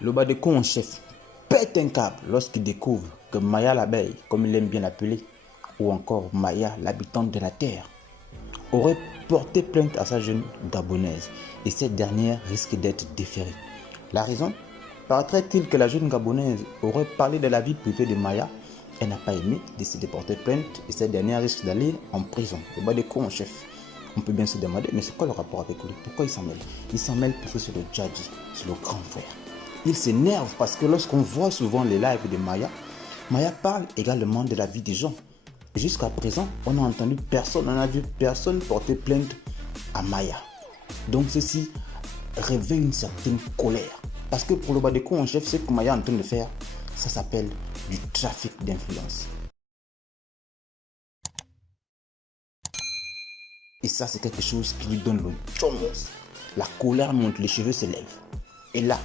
Le Badeko en chef pète un câble lorsqu'il découvre que Maya l'abeille, comme il aime bien l'appeler, ou encore Maya l'habitante de la terre, aurait porté plainte à sa jeune gabonaise et cette dernière risque d'être déférée. La raison? Paraîtrait-il que la jeune gabonaise aurait parlé de la vie privée de Maya, elle n'a pas aimé, décidé de porter plainte et cette dernière risque d'aller en prison. Le Badeko en chef. On peut bien se demander, mais c'est quoi le rapport avec lui? Pourquoi il s'en mêle? Il s'en mêle parce que c'est le Djadji, c'est le grand frère. Il s'énerve parce que lorsqu'on voit souvent les lives de Maya, Maya parle également de la vie des gens. Jusqu'à présent, on n'a entendu personne, on n'a vu personne porter plainte à Maya. Donc ceci réveille une certaine colère. Parce que pour le Badeko en chef, ce que Maya est en train de faire, ça s'appelle du trafic d'influence. Et ça, c'est quelque chose qui lui donne le chomos. La colère monte, les cheveux se lèvent. Et là,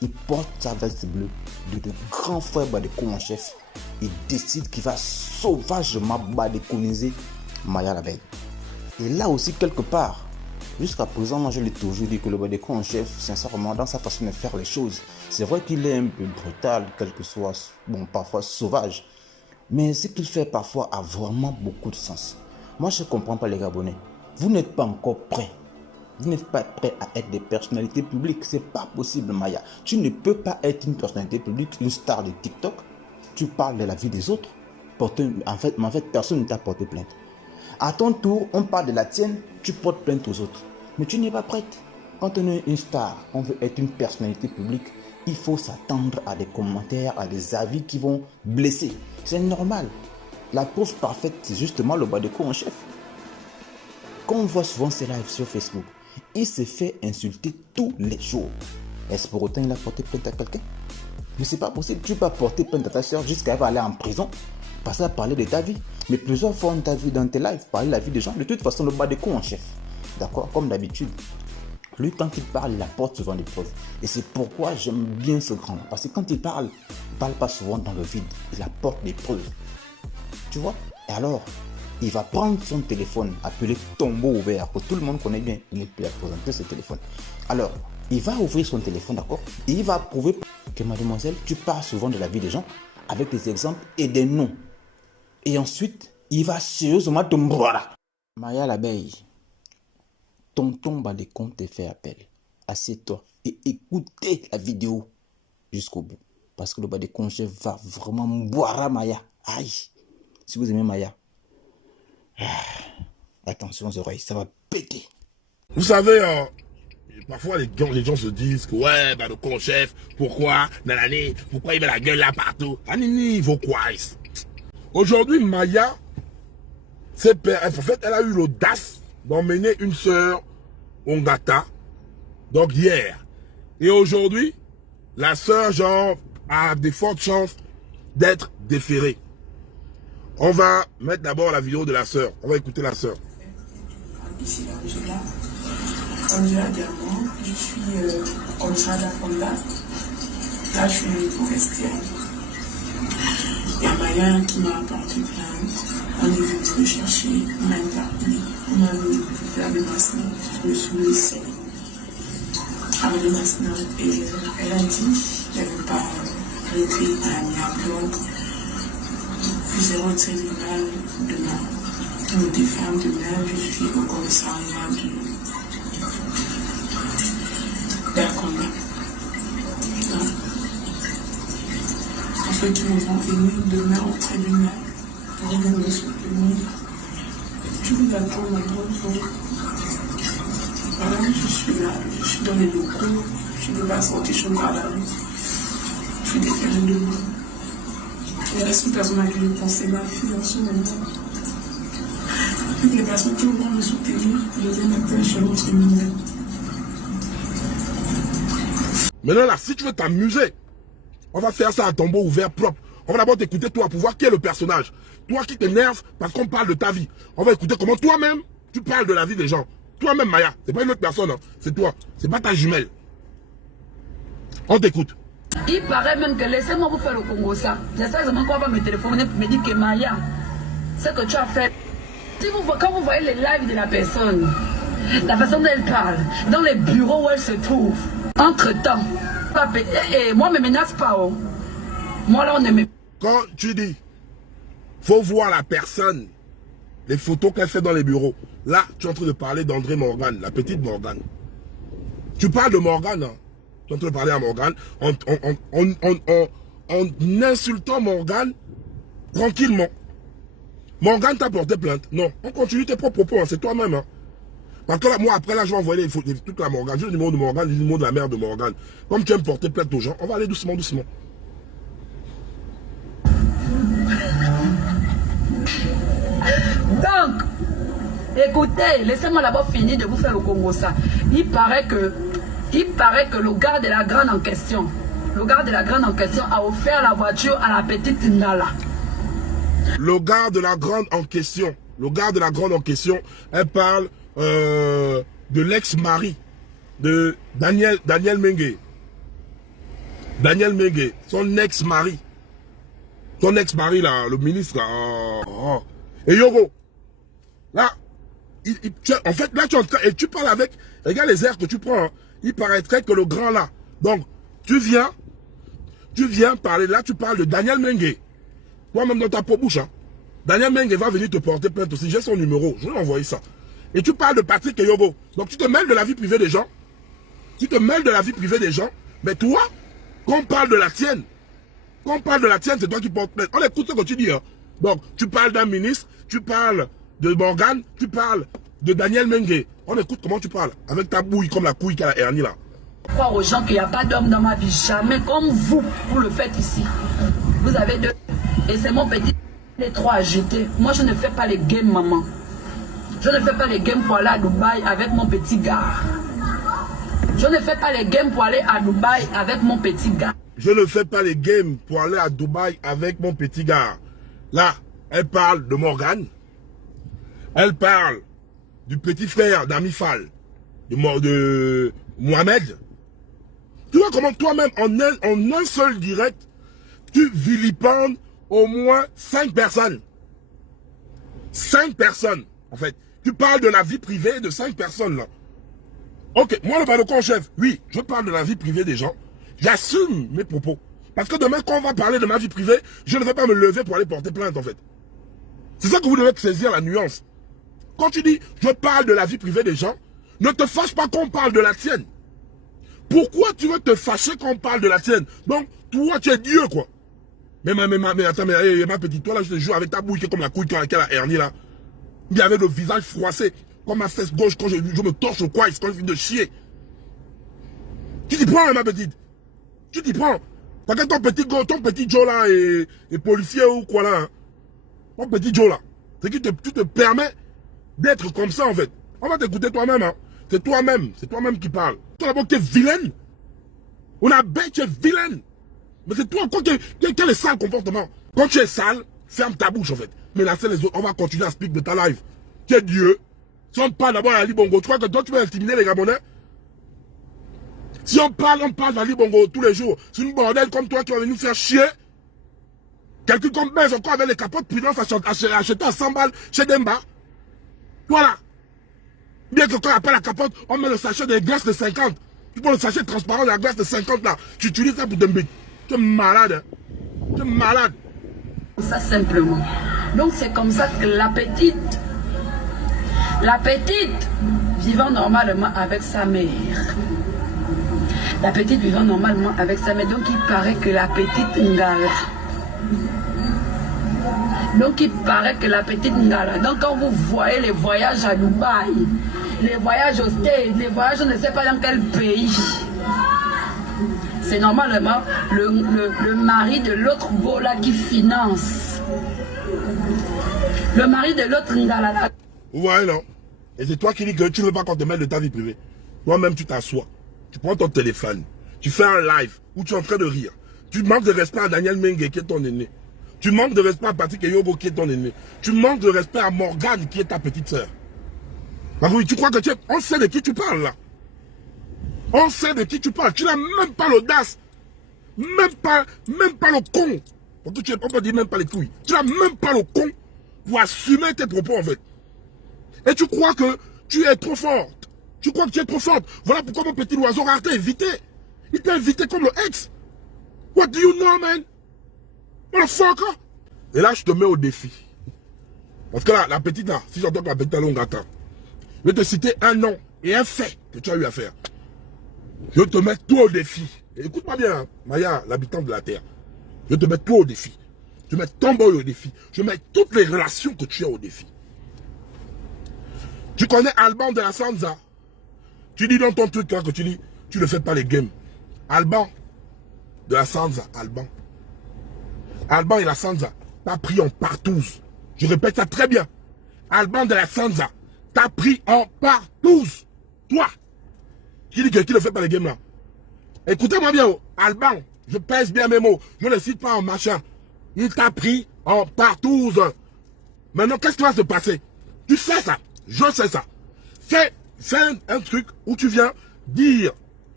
il porte sa veste bleue de grand frère Badeko en chef. Il décide qu'il va sauvagement badéconiser Maya l'abeille. Et là aussi, quelque part, jusqu'à présent, moi je l'ai toujours dit que le Badeko en chef, sincèrement, dans sa façon de faire les choses, c'est vrai qu'il est un peu brutal, quel que soit, bon, parfois sauvage. Mais ce qu'il fait parfois a vraiment beaucoup de sens. Moi, je ne comprends pas les Gabonais. Vous n'êtes pas encore prêts. Vous n'êtes pas prêts à être des personnalités publiques. Ce n'est pas possible, Maya. Tu ne peux pas être une personnalité publique, une star de TikTok. Tu parles de la vie des autres. En fait, personne ne t'a porté plainte. À ton tour, on parle de la tienne, tu portes plainte aux autres. Mais tu n'es pas prête. Quand on est une star, on veut être une personnalité publique, il faut s'attendre à des commentaires, à des avis qui vont blesser. C'est normal. La preuve parfaite, c'est justement le Badeko en chef. Quand on voit souvent ses lives sur Facebook, il se fait insulter tous les jours. Est-ce pour autant qu'il a porté plainte à quelqu'un? Mais c'est pas possible. Tu peux porter plainte à ta soeur jusqu'à elle va aller en prison, passer à parler de ta vie. Mais plusieurs fois on t'a vu dans tes lives parler de la vie des gens. De toute façon, le Badeko en chef, d'accord, comme d'habitude, lui quand il parle, il apporte souvent des preuves. Et c'est pourquoi j'aime bien ce grand. Parce que quand il parle pas souvent dans le vide. Il apporte des preuves. Tu vois? Et alors, il va prendre son téléphone, appelé tombeau ouvert, que tout le monde connaît bien. Il n'est plus à présenter ce téléphone. Alors, il va ouvrir son téléphone, d'accord? Et il va prouver que, mademoiselle, tu parles souvent de la vie des gens avec des exemples et des noms. Et ensuite, il va sérieusement te mbrara. Maya l'abeille, tonton Badeko te fait appel. Assieds-toi et écoutez la vidéo jusqu'au bout. Parce que le Badeko va vraiment mbrara Maya. Aïe! Si vous aimez Maya, attention aux oreilles, ça va péter. Vous savez, parfois les gens se disent que ouais, Badeko en chef, pourquoi, nanani, pourquoi il met la gueule là partout? Anini, vos quoi? Aujourd'hui, Maya, en fait, elle a eu l'audace d'emmener une sœur Ongata, donc hier. Et aujourd'hui, la sœur, genre, a des fortes chances d'être déférée. On va mettre d'abord la vidéo de la sœur. On va écouter la sœur. Ici, Angela. Angela Diamant. Je suis Gonzala Fonda. Là, je suis forestière. Il y a Maya qui m'a apporté plainte. On est venu me chercher. On m'a interpellé. On m'a mis la menace. Je me suis mis ici. Avec le menace. Et elle a dit qu'elle ne veut pas régler à l'amiable. J'ai au tribunal demain. Je me défends demain. Je suis au commissariat d'Akonda. Ceux qui vont venir demain au tribunal pour me soutenir. Je vous attends ma bonne. Voilà, je suis là. Je suis dans les locaux. Je ne vais pas sortir chez moi à la rue. Je suis déférée demain. Il y a des personnes à qui je pensais ma fille en ce moment. Toutes les personnes qui vont me soutenir, je les mettre chez l'autre milieu. Maintenant là, si tu veux t'amuser, on va faire ça à tombeau ouvert propre. On va d'abord t'écouter toi pour voir qui est le personnage. Toi qui t'énerves parce qu'on parle de ta vie. On va écouter comment toi-même, tu parles de la vie des gens. Toi-même Maya, c'est pas une autre personne, hein. C'est toi. C'est pas ta jumelle. On t'écoute. Il paraît même que laissez-moi vous faire le Congo ça. J'espère qu'on va me téléphoner pour me dire que Maya, ce que tu as fait. Quand vous voyez les lives de la personne, la façon dont elle parle, dans les bureaux où elle se trouve, entre-temps, Moi, me menace pas. Oh. Moi, là, on ne me... Quand tu dis, faut voir la personne, les photos qu'elle fait dans les bureaux. Là, tu es en train de parler d'André Morgan, la petite Morgan. Tu parles de Morgan, hein? Tu es en train de parler à Morgan en insultant Morgan tranquillement. Morgan t'a porté plainte. Non, on continue tes propres propos, hein, c'est toi-même. Hein. Parce que là, moi, après, là, je vais envoyer toute la Morgan. J'ai le numéro de Morgan, le numéro de la mère de Morgan. Comme tu aimes porter plainte aux gens, on va aller doucement, doucement. Donc, écoutez, laissez-moi d'abord finir de vous faire le Congo ça. Il paraît que le gars de la grande en question, a offert la voiture à la petite Ngala. Le gars de la grande en question, elle parle de l'ex-mari de Daniel Mengue. Daniel Mengue, son ex-mari. Son ex-mari, là, le ministre, là. Oh. Et Yogo, là, en fait, là, tu parles avec, regarde les airs que tu prends, hein. Il paraîtrait que le grand, là, donc, tu viens parler, là, tu parles de Daniel Mengue. Toi-même dans ta peau bouche, hein. Daniel Mengue va venir te porter plainte aussi, j'ai son numéro, je vais lui envoyer ça. Et tu parles de Patrick et Yogo. Donc, tu te mêles de la vie privée des gens. Mais toi, quand on parle de la tienne, c'est toi qui portes plainte. On écoute ce que tu dis, hein. Donc, tu parles d'un ministre, tu parles de Morgan, tu parles de Daniel Mengue. On écoute comment tu parles. Avec ta bouille comme la couille qu'a la hernie là. Croire aux gens qu'il n'y a pas d'homme dans ma vie. Jamais comme vous le faites ici. Vous avez deux. Et c'est mon petit. Les trois à jeter. Moi, je ne fais pas les games, maman. Je ne fais pas les games pour aller à Dubaï avec mon petit gars. Je ne fais pas les games pour aller à Dubaï avec mon petit gars. Je ne fais pas les games pour aller à Dubaï avec mon petit gars. Là, elle parle de Morgan. Elle parle du petit frère d'Amifal, de Mohamed. Tu vois comment toi-même, en un seul direct, tu vilipendes au moins 5 personnes. 5 personnes, en fait. Tu parles de la vie privée de 5 personnes, là. Ok, moi, le balcon chef, oui, je parle de la vie privée des gens. J'assume mes propos. Parce que demain, quand on va parler de ma vie privée, je ne vais pas me lever pour aller porter plainte, en fait. C'est ça que vous devez saisir, la nuance. Quand tu dis, je parle de la vie privée des gens, ne te fâche pas qu'on parle de la tienne. Pourquoi tu veux te fâcher quand on parle de la tienne? Donc, toi, tu es Dieu, quoi. Mais attends, ma petite, toi, là, je te jure, avec ta bouille qui est comme la couille qui a la hernie, là. Il y avait le visage froissé, comme ma fesse gauche, quand je me torche au coin, quand je finis de chier. Tu t'y prends, hein, ma petite. Tu t'y prends. Parce que ton petit Joe, là, est policier ou quoi, là. Hein. Ton petit Joe, là. C'est que tu te permets d'être comme ça, en fait. On va t'écouter toi-même, hein. C'est toi-même qui parle. Toi, d'abord, tu es vilaine. On a bête, tu es vilaine. Mais c'est toi, quel est sale comportement? Quand tu es sale, ferme ta bouche, en fait. Menacer les autres, on va continuer à speak de ta live. Tu es Dieu. Si on parle d'abord à Ali Bongo, tu crois que toi, tu vas intimider les Gabonais? Si on parle d'Ali Bongo tous les jours. C'est une bordel comme toi qui va venir faire chier. Quelqu'un comme Benz encore avec les capotes prudence acheter à 100 balles chez Demba. Voilà. Bien que quand on appelle la capote, on met le sachet de glace de 50. Tu prends le sachet transparent de la glace de 50 là. Tu utilises ça pour Demba. Tu es malade. Tu es malade. Ça simplement. Donc c'est comme ça que la petite vivant normalement avec sa mère. La petite vivant normalement avec sa mère. Donc il paraît que la petite Ngala. Donc il paraît que la petite Ngala. Donc quand vous voyez les voyages à Dubaï, les voyages au States, les voyages on ne sait pas dans quel pays. C'est normalement le mari de l'autre Bola qui finance. Le mari de l'autre Ngala. Vous voyez, non? Et c'est toi qui dis que tu ne veux pas qu'on te mêle de ta vie privée. Toi-même, tu t'assois. Tu prends ton téléphone. Tu fais un live où tu es en train de rire. Tu manques de respect à Daniel Mengue qui est ton aîné. Tu manques de respect à Patrick Yobo qui est ton aîné. Tu manques de respect à Morgane qui est ta petite sœur. Parce que tu crois que on sait de qui tu parles là. On sait de qui tu parles. Tu n'as même pas l'audace. Même pas le con. On peut dire même pas les couilles. Tu n'as même pas le con pour assumer tes propos en fait. Et tu crois que tu es trop forte. Tu crois que tu es trop forte. Voilà pourquoi mon petit oiseau rare t'a évité. Il t'a invité comme le ex. What do you know, man? Motherfucker. Et là, je te mets au défi. Parce que là, la petite là, si j'entends que la petite là, longue attend, je vais te citer un nom et un fait que tu as eu à faire. Je te mets toi au défi. Écoute-moi bien, hein, Maya, l'habitant de la terre. Je te mets toi au défi. Je mets ton boy au défi. Je mets toutes les relations que tu as au défi. Tu connais Alban de la Sanza? Tu dis dans ton truc là que tu dis, tu ne fais pas les games. Alban de la Sanza, Alban. Alban et la Sanza, t'as pris en partouze. Je répète ça très bien. Alban de la Sanza, t'as pris en partouze. Toi, qui dit que tu ne fais pas les games là. Écoutez-moi bien, Alban, je pèse bien mes mots. Je ne le cite pas en machin. Il t'a pris en partouze. Maintenant, qu'est-ce qui va se passer? Tu sais ça. Je sais ça. C'est un truc où tu viens dire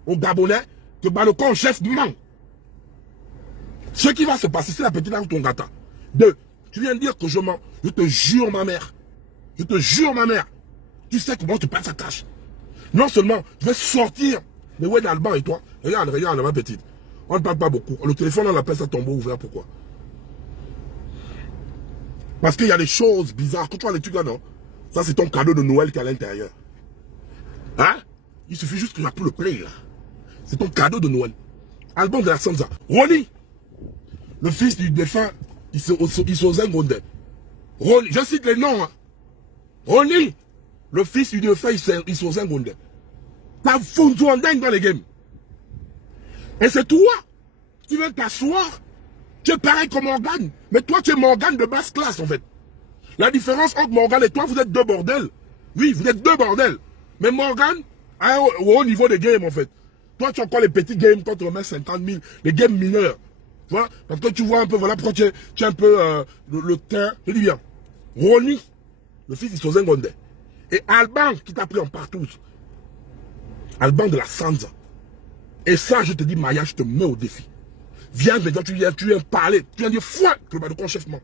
aux Gabonais que bah, le camp chef ment. Ce qui va se passer, c'est la petite là où ton gâteau. Deux, tu viens de dire que je mens. Je te jure ma mère. Je te jure ma mère. Tu sais comment tu passes à cache. Non seulement, je vais sortir. Mais ouais, d'Alban et toi, regarde, ma petite. On ne parle pas beaucoup. Le téléphone, on appelle ça tombeau ouvert. Pourquoi? Parce qu'il y a des choses bizarres. Quand tu vois les trucs là, non? Ça, c'est ton cadeau de Noël qui est à l'intérieur. Hein? Il suffit juste que j'appuie le play, là. C'est ton cadeau de Noël. Alban de la Sanza. Ronnie, le fils du défunt, il s'osait Gondé. Ronnie, je cite les noms, hein. Ronnie, le fils du défunt, il s'osait Gondé. T'as foutu en dingue dans les games. Et c'est toi, tu viens t'asseoir. Tu es pareil comme Morgane. Mais toi, tu es Morgane de basse classe, en fait. La différence entre Morgane et toi, vous êtes deux bordels. Oui, vous êtes deux bordels. Mais Morgane, a un haut niveau des games, en fait. Toi, tu as encore les petits games, quand tu remets 50 000, les games mineurs. Tu vois? Parce que tu vois un peu, voilà, pourquoi tu es un peu le teint. Je dis bien, Ronnie, le fils d'Isozen Gondé. Et Alban, qui t'a pris en partouze. Alban de la Sanza. Et ça, je te dis, Maya, je te mets au défi. Viens maintenant, tu viens parler. Tu viens dire, foi, que le badoucan chef ment.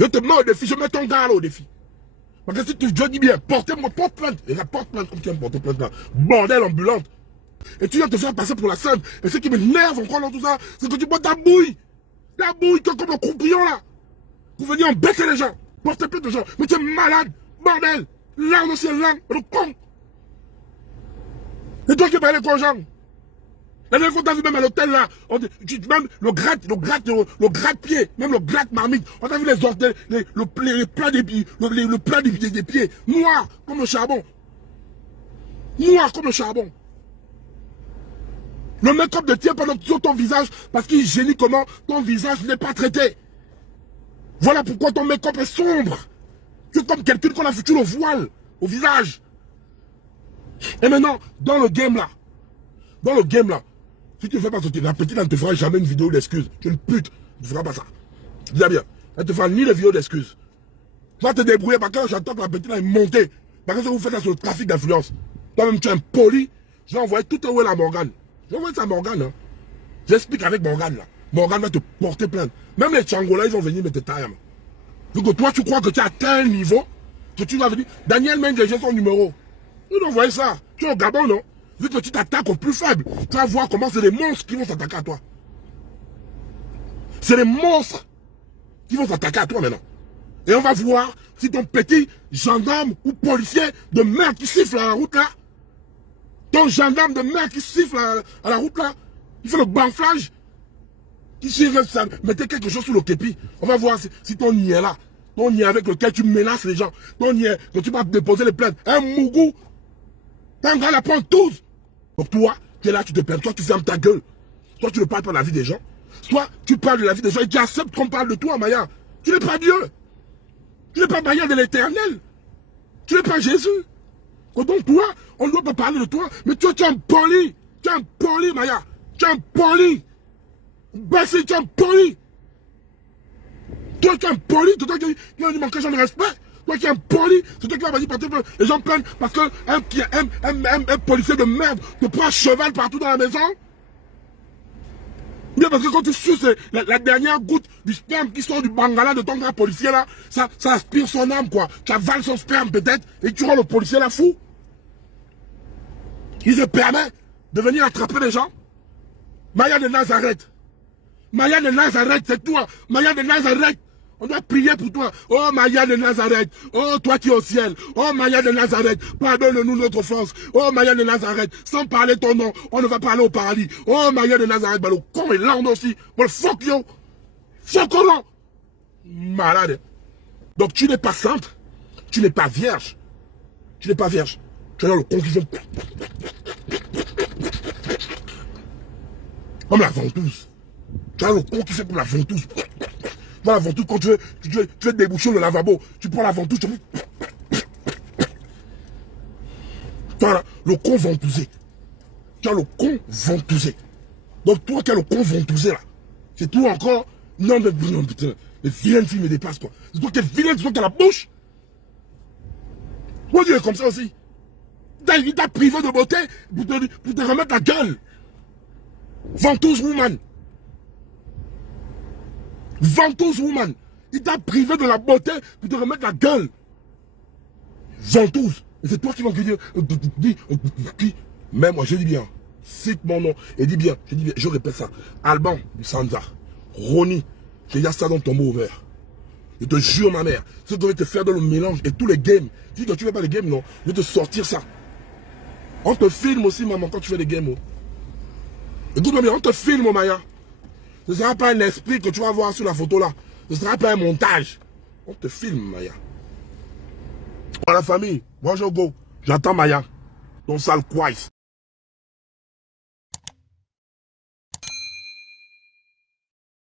Je te mets au défi, je mets ton gars là au défi. Parce que si tu, je dis bien, porte plainte. Et la porte plainte comme tu aimes porter plainte là. Bordel ambulante. Et tu viens te faire passer pour la scène. Et ce qui m'énerve encore dans tout ça, c'est que tu bois ta bouille. Ta bouille, comme le croupion là. Vous venez embêter les gens. Porter plainte aux gens. Mais tu es malade. Bordel. L'âme aussi est l'âme. Le con. Et toi qui parlais aux gens. La dernière fois, t'as vu même à l'hôtel là, même le gratte-pied, même le gratte-marmite, on a vu les orteils, le plat des pieds, le plat des pieds, noir comme le charbon. Noir comme le charbon. Le make-up ne tient pas sur ton visage parce qu'il génie comment ton visage n'est pas traité. Voilà pourquoi ton make-up est sombre. Tu es comme quelqu'un qu'on a foutu le voile au visage. Et maintenant, dans le game là, si tu ne fais pas sortir, la petite, elle ne te fera jamais une vidéo d'excuses. Tu es une pute. Tu ne feras pas ça. Dis bien. Elle ne te fera ni les vidéos d'excuses. Tu vas te débrouiller parce que j'attends que la petite est montée. Parce que vous faites ça sur le trafic d'influence. Toi-même, tu es impoli. Je vais envoyer tout où est la Morgane. Je vais envoyer ça à Morgane. Hein. J'explique avec Morgane là. Morgane va te porter plainte. Même les Tchangola, ils vont venir mettre ta taille. Donc toi, tu crois que tu as atteint un niveau que tu vas venir. Daniel Menge, j'ai son numéro. Nous devons envoyer ça. Tu es au Gabon, non? Vu que tu t'attaques aux plus faibles, tu vas voir comment c'est des monstres qui vont s'attaquer à toi. C'est des monstres qui vont s'attaquer à toi maintenant. Et on va voir si ton petit gendarme ou policier de merde qui siffle à la route là, ton gendarme de merde qui siffle à la route là, il fait le banflage, qui mettez quelque chose sous le képi. On va voir si ton niais là, ton niais avec lequel tu menaces les gens, ton niais que tu vas déposer les plaintes, un mougou, t'as un gars la prendre tous. Donc toi, tu es là, tu te perds, soit tu fermes ta gueule, soit tu ne parles pas de la vie des gens, soit tu parles de la vie des gens et tu acceptes qu'on parle de toi, Maya. Tu n'es pas Dieu. Tu n'es pas Maya de l'éternel. Tu n'es pas Jésus. Donc toi, on ne doit pas parler de toi, mais toi tu es un poli. Tu es un poli, Maya. Tu es un poli. Bassi, tu es un poli. Toi tu es un poli, toi qui vas lui manquer de respect. Toi qui es un poli, c'est toi qui vas dire partir les gens plaignent parce qu'un policier de merde te prend un cheval partout dans la maison. Bien parce que quand tu suces la dernière goutte du sperme qui sort du bangala de ton grand policier là, ça aspire son âme quoi. Tu avales son sperme peut-être et tu rends le policier là fou. Il se permet de venir attraper les gens. Maya de Nazareth. Maya de Nazareth, c'est toi. Maya de Nazareth. On doit prier pour toi. Oh Maya de Nazareth. Oh toi qui es au ciel. Oh Maya de Nazareth. Pardonne-nous notre offense. Oh Maya de Nazareth. Sans parler ton nom, on ne va pas aller au paradis. Oh Maya de Nazareth. Bah, le con est là aussi. Bon, le fuck yo. Fuck on. Malade. Donc tu n'es pas sainte. Tu n'es pas vierge. Tu n'es pas vierge. Tu es dans le con qui fait... Comme la ventouse. Tu as le con qui fait comme la ventouse. La ventouse, quand tu veux déboucher le lavabo, tu prends la ventouse, tu as le con ventousé. Tu as le con ventousé. Donc toi qui as le con ventousé là, c'est toi encore. Non, putain, les vilaines filles me dépassent toi. C'est toi qui es vilaine, c'est toi qui as la bouche. Moi, Dieu est comme ça aussi. Il t'a privé de beauté pour te remettre la gueule. Ventouse woman. Ventouse woman. Il t'a privé de la beauté pour te remettre la gueule. Ventouse. Et c'est toi qui vas dire. Mais moi, je dis bien. Cite mon nom. Et dis bien. Je répète ça. Alban Sanza. Ronnie. J'ai déjà ça dans ton mot ouvert. Je te jure, ma mère. Si tu devais te faire dans le mélange et tous les games. Tu dis que tu ne fais pas les games, non. Je vais te sortir ça. On te filme aussi, maman, quand tu fais les games. Écoute-moi bien, on te filme, Maya. Ce ne sera pas un esprit que tu vas voir sur la photo là. Ce ne sera pas un montage. On te filme, Maya. Oh la famille, moi je go. J'attends Maya. Ton sale Christ.